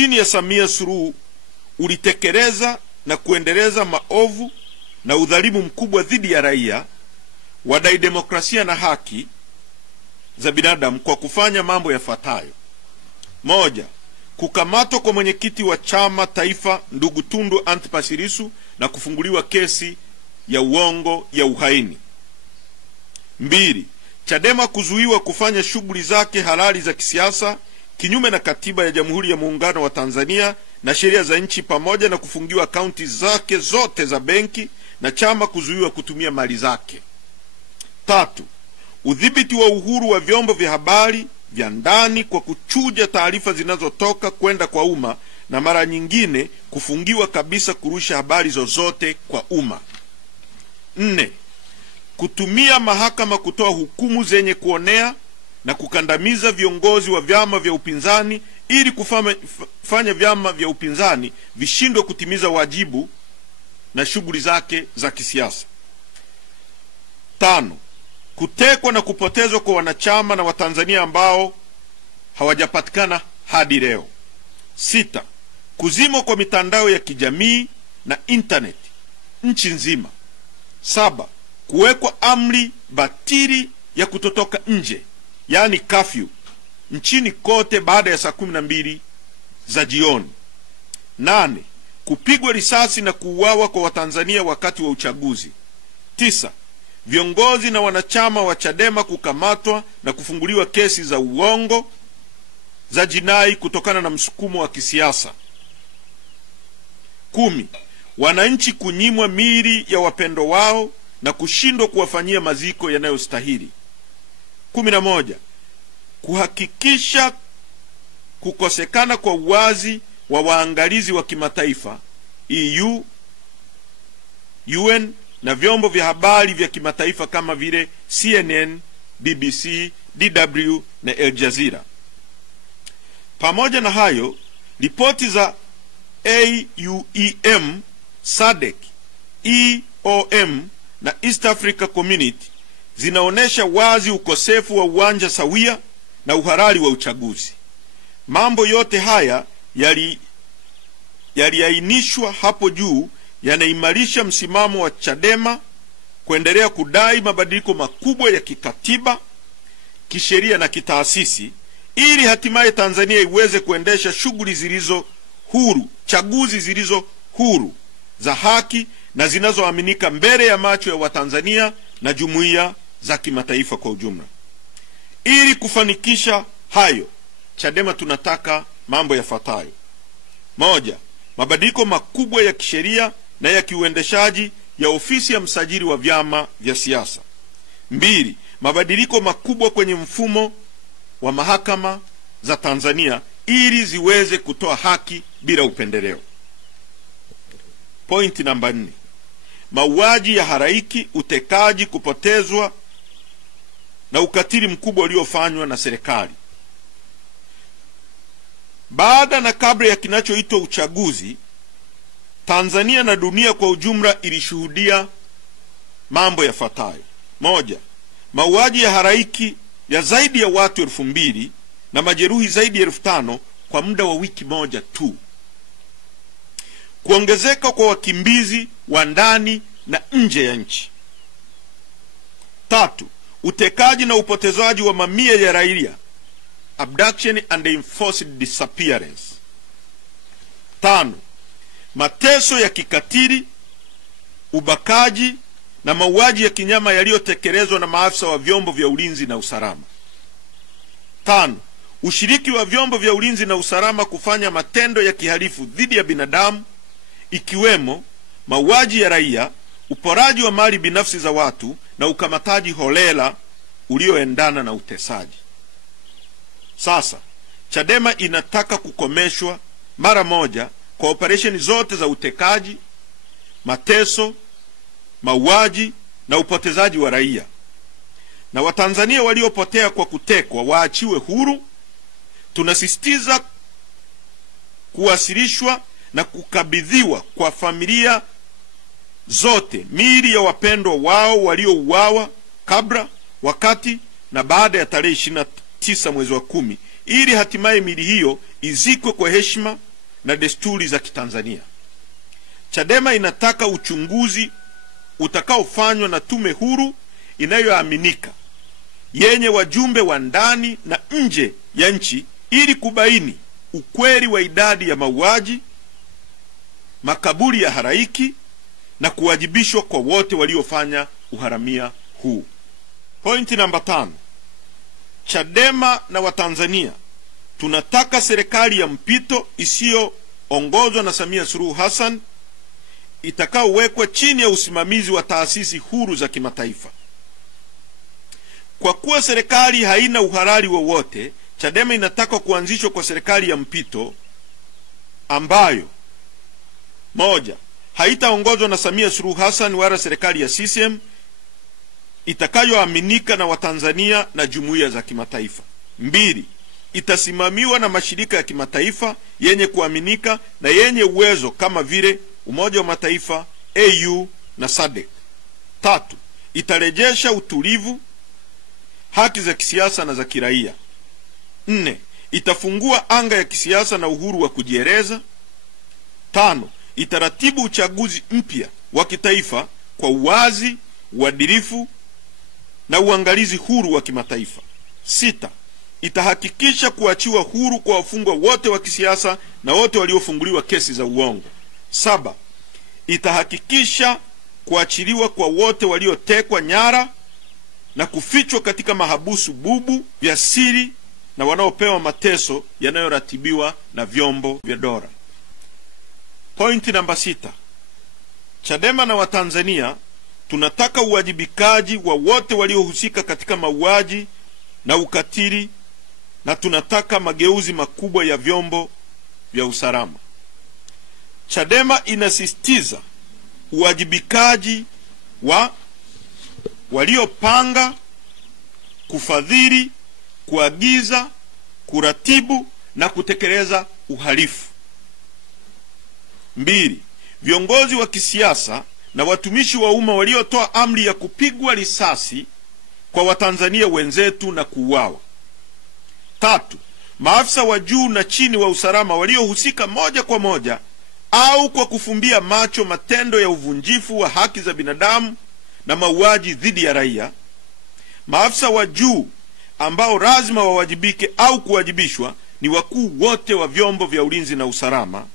chini ya Samia Suluhu ulitekeleza na kuendeleza maovu na udhalimu mkubwa dhidi ya raia, wadai demokrasia na haki za binadamu kwa kufanya mambo yafuatayo. Moja, kukamatwa kwa mwenyekiti wa chama taifa ndugu Tundu Antipas Lissu na kufunguliwa kesi ya uongo ya uhaini. Mbili, Chadema kuzuiwa kufanya shughuli zake halali za kisiasa kinyume na katiba ya Jamhuri ya Muungano wa Tanzania na sheria za nchi, pamoja na kufungiwa akaunti zake zote za benki na chama kuzuiwa kutumia mali zake. Tatu, udhibiti wa uhuru wa vyombo vya habari vya ndani kwa kuchuja taarifa zinazotoka kwenda kwa umma na mara nyingine kufungiwa kabisa kurusha habari zozote kwa umma. Nne, kutumia mahakama kutoa hukumu zenye kuonea na kukandamiza viongozi wa vyama vya upinzani ili kufanya vyama vya upinzani vishindwe kutimiza wajibu na shughuli zake za kisiasa. Tano, kutekwa na kupotezwa kwa wanachama na Watanzania ambao hawajapatikana hadi leo. Sita, kuzimwa kwa mitandao ya kijamii na internet nchi nzima. Saba, kuwekwa amri batili ya kutotoka nje, yani curfew, nchini kote baada ya saa 12 za jioni. Nane, kupigwa risasi na kuuawa kwa Watanzania wakati wa uchaguzi. Tisa, viongozi na wanachama wa Chadema kukamatwa na kufunguliwa kesi za uongo za jinai kutokana na msukumo wa kisiasa. 10, wananchi kunyimwa miili ya wapendo wao na kushindwa kuwafanyia maziko yanayostahili. 11, kuhakikisha kukosekana kwa uwazi wa waangalizi wa kimataifa EU, UN na vyombo vya habari vya kimataifa kama vile CNN, BBC, DW na Al Jazeera. Pamoja na hayo, ripoti za AUEM, SADC, EOM na East Africa Community zinaonesha wazi ukosefu wa uwanja sawia na uhalali wa uchaguzi. Mambo yote haya yaliainishwa hapo juu yanaimarisha msimamo wa Chadema kuendelea kudai mabadiliko makubwa ya kikatiba, kisheria na kitaasisi ili hatimaye Tanzania iweze kuendesha shughuli zilizo huru, chaguzi zilizo huru, za haki na zinazoaminika mbele ya macho ya Watanzania na jumuiya za kimataifa kwa ujumla. Ili kufanikisha hayo, Chadema tunataka mambo yafuatayo. Moja, mabadiliko makubwa ya kisheria na ya kiuendeshaji ya ofisi ya msajili wa vyama vya siasa. Mbili, mabadiliko makubwa kwenye mfumo wa mahakama za Tanzania ili ziweze kutoa haki bila upendeleo. Pointi namba 4, mauaji ya halaiki, utekaji, kupotezwa na ukatili mkubwa uliofanywa na serikali. Baada na kabla ya kinachoitwa uchaguzi, Tanzania na dunia kwa ujumla ilishuhudia mambo yafuatayo. Moja, mauaji ya halaiki ya zaidi ya watu 2000 na majeruhi zaidi ya 5000 kwa muda wa wiki moja tu. Kuongezeka kwa wakimbizi wa ndani na nje ya nchi. Tatu, utekaji na upotezaji wa mamia ya raia, abduction and enforced disappearance. Tano, mateso ya kikatili, ubakaji na mauaji ya kinyama yaliyotekelezwa na maafisa wa vyombo vya ulinzi na usalama. Tano, ushiriki wa vyombo vya ulinzi na usalama kufanya matendo ya kihalifu dhidi ya binadamu, ikiwemo mauaji ya raia, uporaji wa mali binafsi za watu na ukamataji holela ulioendana na utesaji. Sasa, Chadema inataka kukomeshwa mara moja kwa operesheni zote za utekaji, mateso, mauaji na upotezaji wa raia. Na Watanzania waliopotea kwa kutekwa waachiwe huru. Tunasisitiza kuwasilishwa na kukabidhiwa kwa familia zote miili ya wapendwa wao waliouawa kabla, wakati na baada ya tarehe 29 mwezi wa 10 ili hatimaye miili hiyo izikwe kwa heshima na desturi za Kitanzania. Chadema inataka uchunguzi utakaofanywa na tume huru inayoaminika yenye wajumbe wa ndani na nje ya nchi ili kubaini ukweli wa idadi ya mauaji, makaburi ya halaiki na kuwajibishwa kwa wote waliofanya uharamia huu. Pointi namba 5. Chadema na Watanzania tunataka serikali ya mpito isiyoongozwa na Samia Suluhu Hassan itakaowekwa chini ya usimamizi wa taasisi huru za kimataifa. Kwa kuwa serikali haina uhalali wowote, Chadema inataka kuanzishwa kwa serikali ya mpito ambayo: moja, haitaongozwa na Samia Suluhu Hassan wala serikali ya CCM, itakayoaminika na Watanzania na jumuiya za kimataifa. 2, itasimamiwa na mashirika ya kimataifa yenye kuaminika na yenye uwezo kama vile Umoja wa Mataifa, AU na SADC. 3, itarejesha utulivu, haki za kisiasa na za kiraia. 4, itafungua anga ya kisiasa na uhuru wa kujieleza. 5, itaratibu uchaguzi mpya wa kitaifa kwa uwazi, uadilifu na uangalizi huru wa kimataifa. 6, itahakikisha kuachiwa huru kwa wafungwa wote wa kisiasa na wote waliofunguliwa kesi za uongo. 7, itahakikisha kuachiliwa kwa wote waliotekwa nyara na kufichwa katika mahabusu bubu vya siri na wanaopewa mateso yanayoratibiwa na vyombo vya dola. Pointi namba 6. Chadema na Watanzania tunataka uwajibikaji wa wote waliohusika katika mauaji na ukatili, na tunataka mageuzi makubwa ya vyombo vya usalama. Chadema inasisitiza uwajibikaji wa waliopanga, kufadhili, kuagiza, kuratibu na kutekeleza uhalifu. 2, viongozi wa kisiasa na watumishi wa umma waliotoa amri ya kupigwa risasi kwa Watanzania wenzetu na kuuawa. 3, maafisa wa juu na chini wa usalama waliohusika moja kwa moja au kwa kufumbia macho matendo ya uvunjifu wa haki za binadamu na mauaji dhidi ya raia. Maafisa wa juu ambao lazima wawajibike au kuwajibishwa ni wakuu wote wa vyombo vya ulinzi na usalama,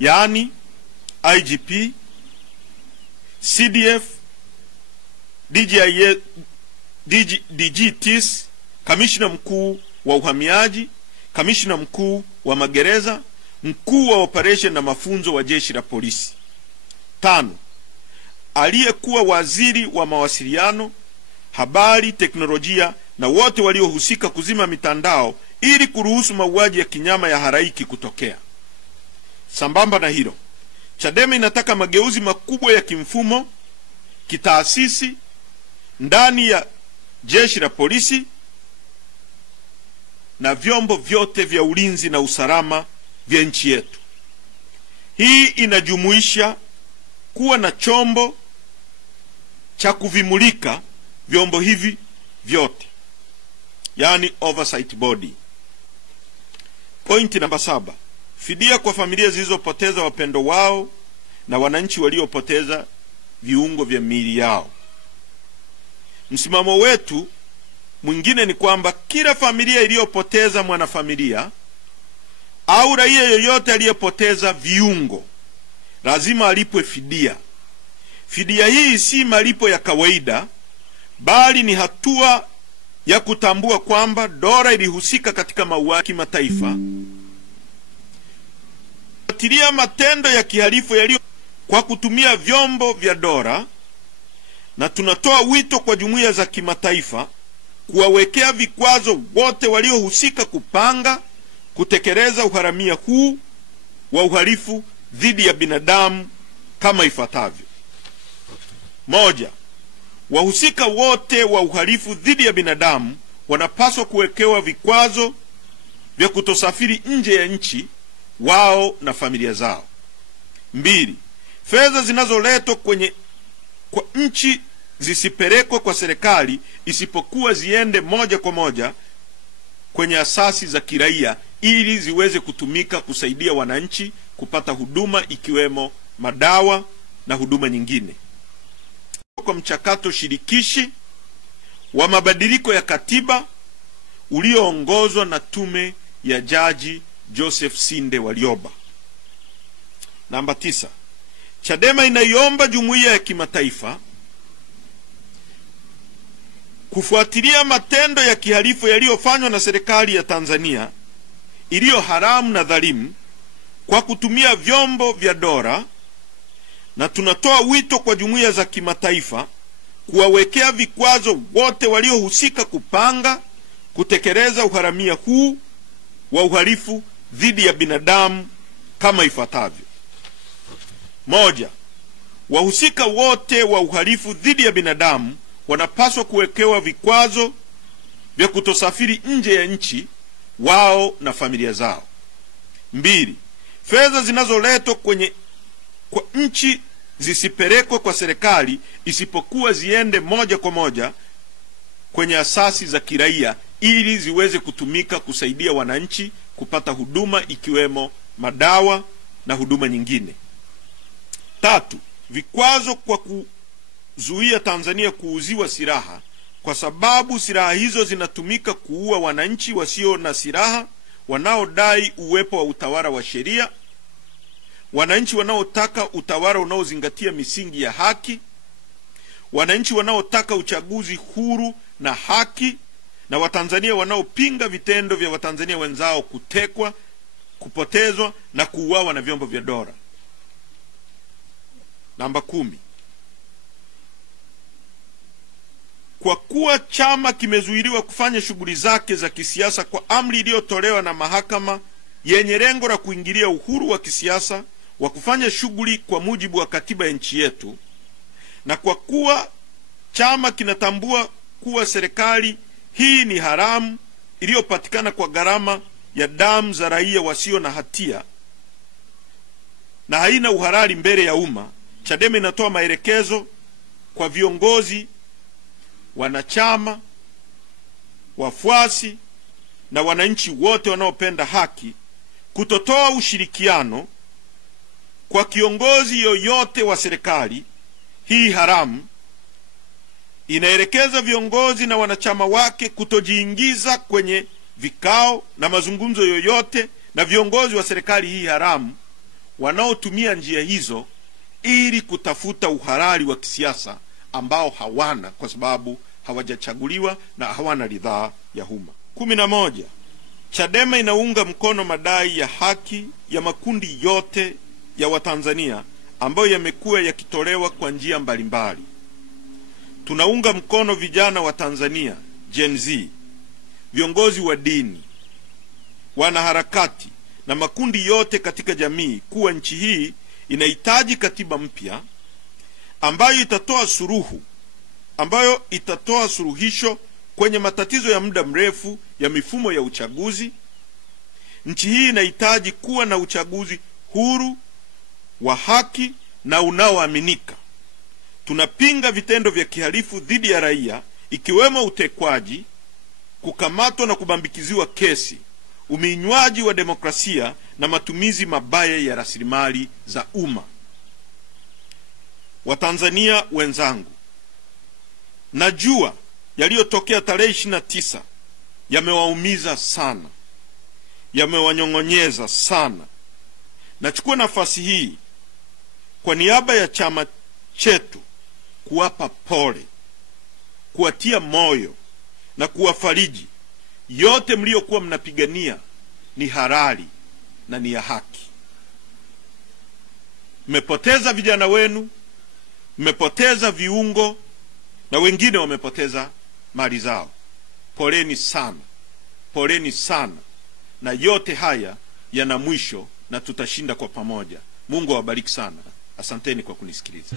yaani IGP, CDF, DGTs, kamishna mkuu wa uhamiaji, kamishna mkuu wa magereza, mkuu wa operation na mafunzo wa jeshi la polisi. 5, aliyekuwa waziri wa mawasiliano, habari, teknolojia na wote waliohusika kuzima mitandao ili kuruhusu mauaji ya kinyama ya halaiki kutokea. Sambamba na hilo, Chadema inataka mageuzi makubwa ya kimfumo, kitaasisi ndani ya jeshi la polisi na vyombo vyote vya ulinzi na usalama vya nchi yetu. Hii inajumuisha kuwa na chombo cha kuvimulika vyombo hivi vyote, yani oversight body. Pointi namba 7. Fidia kwa familia zilizopoteza wapendo wao na wananchi waliopoteza viungo vya miili yao. Msimamo wetu mwingine ni kwamba kila familia iliyopoteza mwanafamilia au raia yoyote aliyepoteza viungo lazima alipwe fidia. Fidia hii si malipo ya kawaida, bali ni hatua ya kutambua kwamba dola ilihusika katika mauaji kimataifa, kufuatilia matendo ya kihalifu yaliyo kwa kutumia vyombo vya dola, na tunatoa wito kwa jumuiya za kimataifa kuwawekea vikwazo wote waliohusika kupanga, kutekeleza uharamia huu wa uhalifu dhidi ya binadamu kama ifuatavyo. 1, wahusika wote wa uhalifu dhidi ya binadamu wanapaswa kuwekewa vikwazo vya kutosafiri nje ya nchi wao na familia zao. 2, fedha zinazoletwa kwa nchi zisipelekwe kwa serikali isipokuwa ziende moja kwa moja kwenye asasi za kiraia ili ziweze kutumika kusaidia wananchi kupata huduma ikiwemo madawa na huduma nyingine. Kwa mchakato shirikishi wa mabadiliko ya katiba ulioongozwa na tume ya Jaji Joseph Sinde Warioba. Namba 9. Chadema inaiomba jumuiya ya kimataifa kufuatilia matendo ya kihalifu yaliyofanywa na serikali ya Tanzania iliyo haramu na dhalimu kwa kutumia vyombo vya dola, na tunatoa wito kwa jumuiya za kimataifa kuwawekea vikwazo wote waliohusika kupanga, kutekeleza uharamia huu wa uhalifu dhidi ya binadamu kama ifuatavyo. 1. Wahusika wote wa uhalifu dhidi ya binadamu wanapaswa kuwekewa vikwazo vya kutosafiri nje ya nchi, wao na familia zao. 2. Fedha zinazoletwa kwa nchi zisipelekwe kwa serikali, isipokuwa ziende moja kwa moja kwenye asasi za kiraia ili ziweze kutumika kusaidia wananchi kupata huduma ikiwemo madawa na huduma nyingine. 3. Vikwazo kwa kuzuia Tanzania kuuziwa silaha, kwa sababu silaha hizo zinatumika kuua wananchi wasio na silaha wanaodai uwepo wa utawala wa sheria, wananchi wanaotaka utawala unaozingatia misingi ya haki, wananchi wanaotaka uchaguzi huru na haki, na Watanzania wanaopinga vitendo vya Watanzania wenzao kutekwa, kupotezwa na kuuawa na vyombo vya dola. Namba 10. Kwa kuwa chama kimezuiliwa kufanya shughuli zake za kisiasa kwa amri iliyotolewa na mahakama yenye lengo la kuingilia uhuru wa kisiasa wa kufanya shughuli kwa mujibu wa katiba ya nchi yetu, na kwa kuwa chama kinatambua kuwa serikali hii ni haramu iliyopatikana kwa gharama ya damu za raia wasio na hatia na haina uhalali mbele ya umma, Chadema inatoa maelekezo kwa viongozi, wanachama, wafuasi na wananchi wote wanaopenda haki kutotoa ushirikiano kwa kiongozi yoyote wa serikali hii haramu. Inaelekeza viongozi na wanachama wake kutojiingiza kwenye vikao na mazungumzo yoyote na viongozi wa serikali hii haramu wanaotumia njia hizo ili kutafuta uhalali wa kisiasa ambao hawana, kwa sababu hawajachaguliwa na hawana ridhaa ya umma. 11. Chadema inaunga mkono madai ya haki ya makundi yote ya Watanzania ambayo yamekuwa yakitolewa kwa njia mbalimbali. Tunaunga mkono vijana wa Tanzania, Gen Z, viongozi wa dini, wanaharakati na makundi yote katika jamii kuwa nchi hii inahitaji katiba mpya ambayo itatoa suluhisho kwenye matatizo ya muda mrefu ya mifumo ya uchaguzi. Nchi hii inahitaji kuwa na uchaguzi huru, wa haki na unaoaminika. Tunapinga vitendo vya kihalifu dhidi ya raia, ikiwemo utekwaji, kukamatwa na kubambikiziwa kesi, uminywaji wa demokrasia na matumizi mabaya ya rasilimali za umma. Watanzania wenzangu, najua yaliyotokea tarehe 29 yamewaumiza sana, yamewanyong'onyeza sana. Nachukua nafasi hii kwa niaba ya chama chetu kuwapa pole, kuwatia moyo na kuwafariji. Yote mliokuwa mnapigania ni halali na ni ya haki. Mmepoteza vijana wenu, mmepoteza viungo, na wengine wamepoteza mali zao. Poleni sana, poleni sana, na yote haya yana mwisho na tutashinda kwa pamoja. Mungu awabariki sana. Asanteni kwa kunisikiliza.